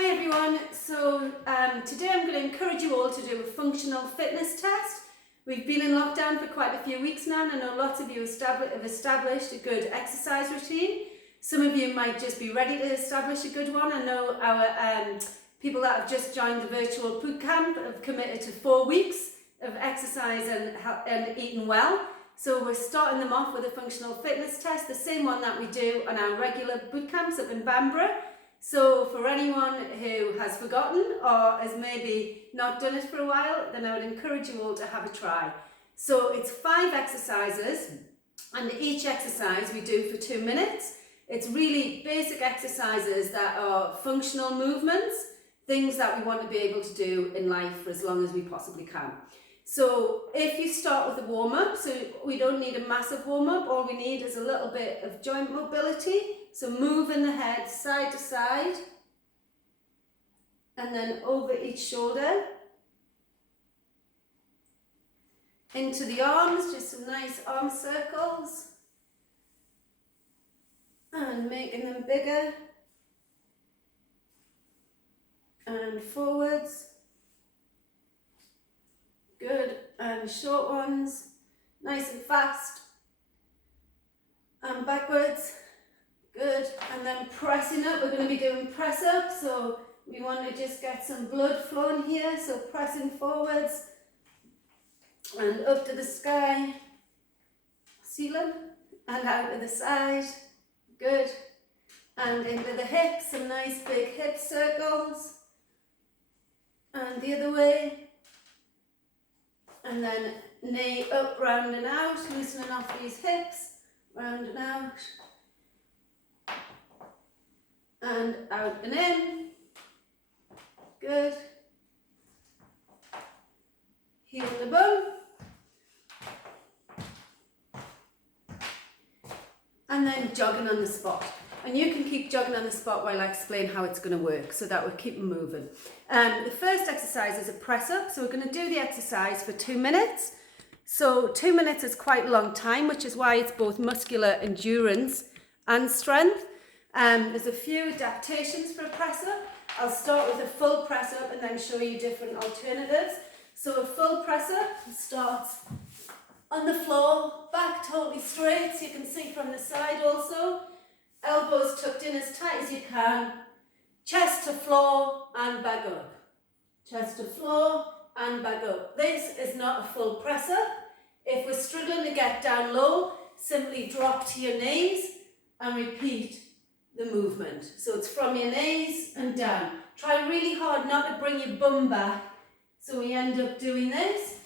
Hi everyone, so today I'm going to encourage you all to do a functional fitness test. We've been in lockdown for quite a few weeks now and I know lots of you have established a good exercise routine. Some of you might just be ready to establish a good one. I know our people that have just joined the virtual boot camp have committed to 4 weeks of exercise and eating well. So we're starting them off with a functional fitness test, the same one that we do on our regular boot camps up in Bamborough. So for anyone who has forgotten or has maybe not done it for a while, then I would encourage you all to have a try. So it's 5 exercises and each exercise we do for 2 minutes. It's really basic exercises that are functional movements, things that we want to be able to do in life for as long as we possibly can. So if you start with a warm-up, so we don't need a massive warm-up, all we need is a little bit of joint mobility. So moving the head side to side and then over each shoulder. Into the arms, just some nice arm circles. And making them bigger. And forwards. Good. And short ones. Nice and fast. And backwards. Good, and then pressing up, we're going to be doing press up, so we want to just get some blood flowing here, so pressing forwards and up to the sky, ceiling, and out to the side, good, and into the hips, some nice big hip circles, and the other way, and then knee up, round and out, loosening off these hips, round and out. And out and in, good, heel the bum, and then jogging on the spot. And you can keep jogging on the spot while I explain how it's going to work, so that we'll keep moving. The first exercise is a press up, so we're going to do the exercise for 2 minutes. So 2 minutes is quite a long time, which is why it's both muscular endurance and strength. There's a few adaptations for a press up. I'll start with a full press up and then show you different alternatives. So a full press up starts on the floor, back totally straight, so you can see from the side also. Elbows tucked in as tight as you can. Chest to floor and back up. Chest to floor and back up. This is not a full press up. If we're struggling to get down low, simply drop to your knees and repeat the movement. So it's from your knees and down. Try really hard not to bring your bum back. So we end up doing this.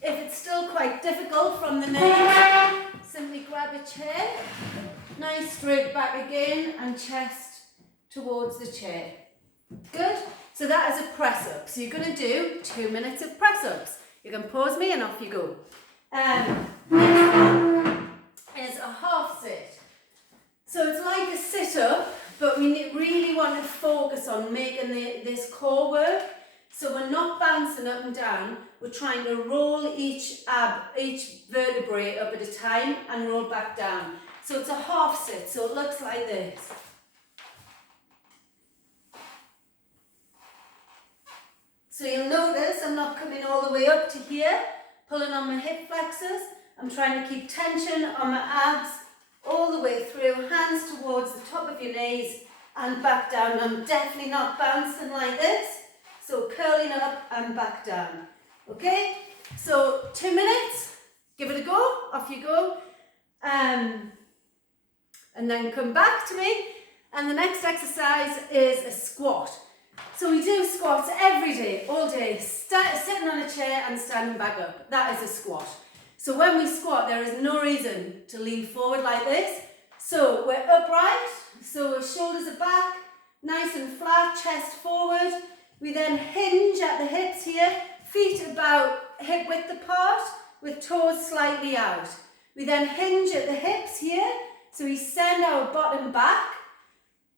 If it's still quite difficult from the knees, simply grab a chair. Nice straight back again and chest towards the chair. Good. So that is a press up. So you're going to do 2 minutes of press ups. You can pause me and off you go. Next one is a half sit. So it's like a sit-up, but we really want to focus on making this core work. So we're not bouncing up and down, we're trying to roll each vertebrae up at a time and roll back down. So it's a half sit, so it looks like this. So you'll notice I'm not coming all the way up to here, pulling on my hip flexors. I'm trying to keep tension on my abs all the way through, hands towards the top of your knees and back down. I'm definitely not bouncing like this, so curling up and back down. Okay, so 2 minutes, give it a go, off you go, and then come back to me. And the next exercise is a squat. So we do squats every day, all day, sitting on a chair and standing back up. That is a squat. So when we squat, there is no reason to lean forward like this. So we're upright, so shoulders are back, nice and flat, chest forward. We then hinge at the hips here, feet about hip width apart, with toes slightly out. We then hinge at the hips here, so we send our bottom back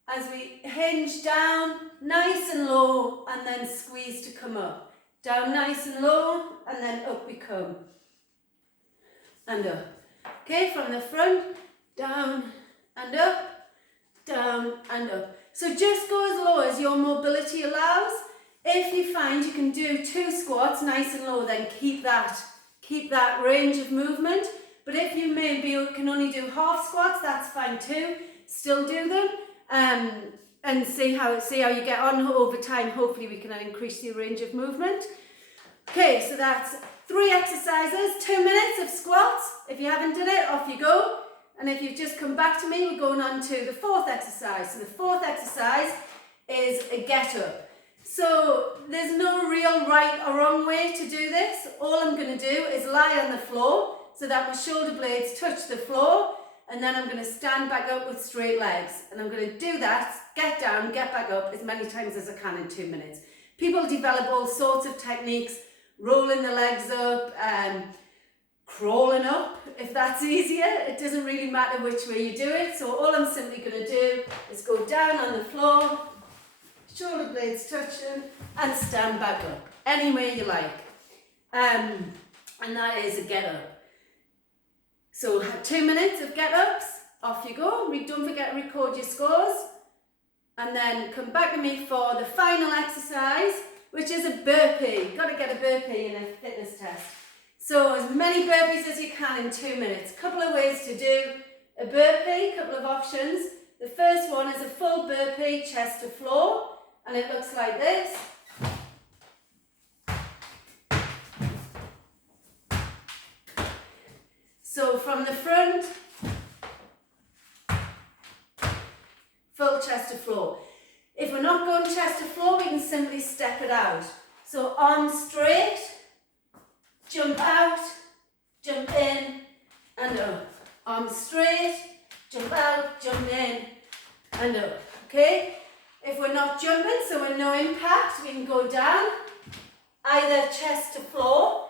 as we hinge down, nice and low, and then squeeze to come up. Down nice and low, and then up we come. And up. Okay, from the front, down and up, down and up. So just go as low as your mobility allows. If you find you can do 2 squats nice and low, then keep that range of movement. But if you maybe can only do half squats, that's fine too. Still do them and see how you get on over time. Hopefully we can increase your range of movement. Okay, so that's 3 exercises, 2 minutes of squats. If you haven't done it, off you go. And if you've just come back to me, we're going on to the 4th exercise. So the 4th exercise is a get up. So there's no real right or wrong way to do this. All I'm going to do is lie on the floor so that my shoulder blades touch the floor, and then I'm going to stand back up with straight legs. And I'm going to do that, get down, get back up as many times as I can in 2 minutes. People develop all sorts of techniques, rolling the legs up, crawling up, if that's easier. It doesn't really matter which way you do it. So all I'm simply going to do is go down on the floor, shoulder blades touching, and stand back up, any way you like. And that is a get up. So 2 minutes of get ups, off you go. Don't forget to record your scores. And then come back to me for the final exercise, which is a burpee. Got to get a burpee in a fitness test. So as many burpees as you can in 2 minutes. Couple of ways to do a burpee, couple of options. The first one is a full burpee, chest to floor, and it looks like this. So from the front, full chest to floor. If we're not going chest to floor, we can simply step it out. So arms straight, jump out, jump in, and up. Arms straight, jump out, jump in, and up. Okay? If we're not jumping, so we're no impact, we can go down, either chest to floor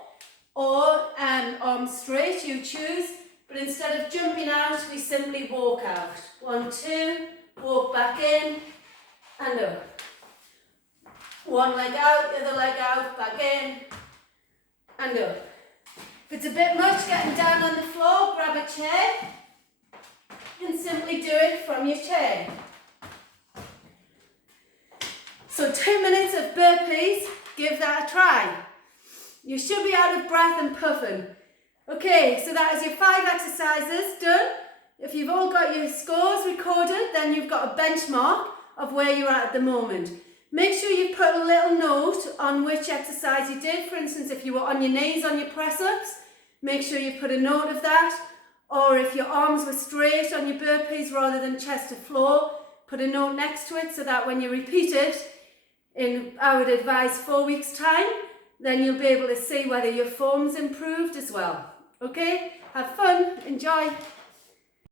or arms straight, you choose. But instead of jumping out, we simply walk out. 1, 2, walk back in, and up. One leg out, the other leg out, back in, and up. If it's a bit much getting down on the floor, grab a chair and simply do it from your chair. So 2 minutes of burpees, give that a try. You should be out of breath and puffing. Okay, so that is your 5 exercises done. If you've all got your scores recorded, then you've got a benchmark of where you're at the moment. Make sure you put a little note on which exercise you did. For instance, if you were on your knees on your press-ups, make sure you put a note of that. Or if your arms were straight on your burpees rather than chest to floor, put a note next to it so that when you repeat it, I would advise 4 weeks' time, then you'll be able to see whether your form's improved as well. Okay? Have fun. Enjoy.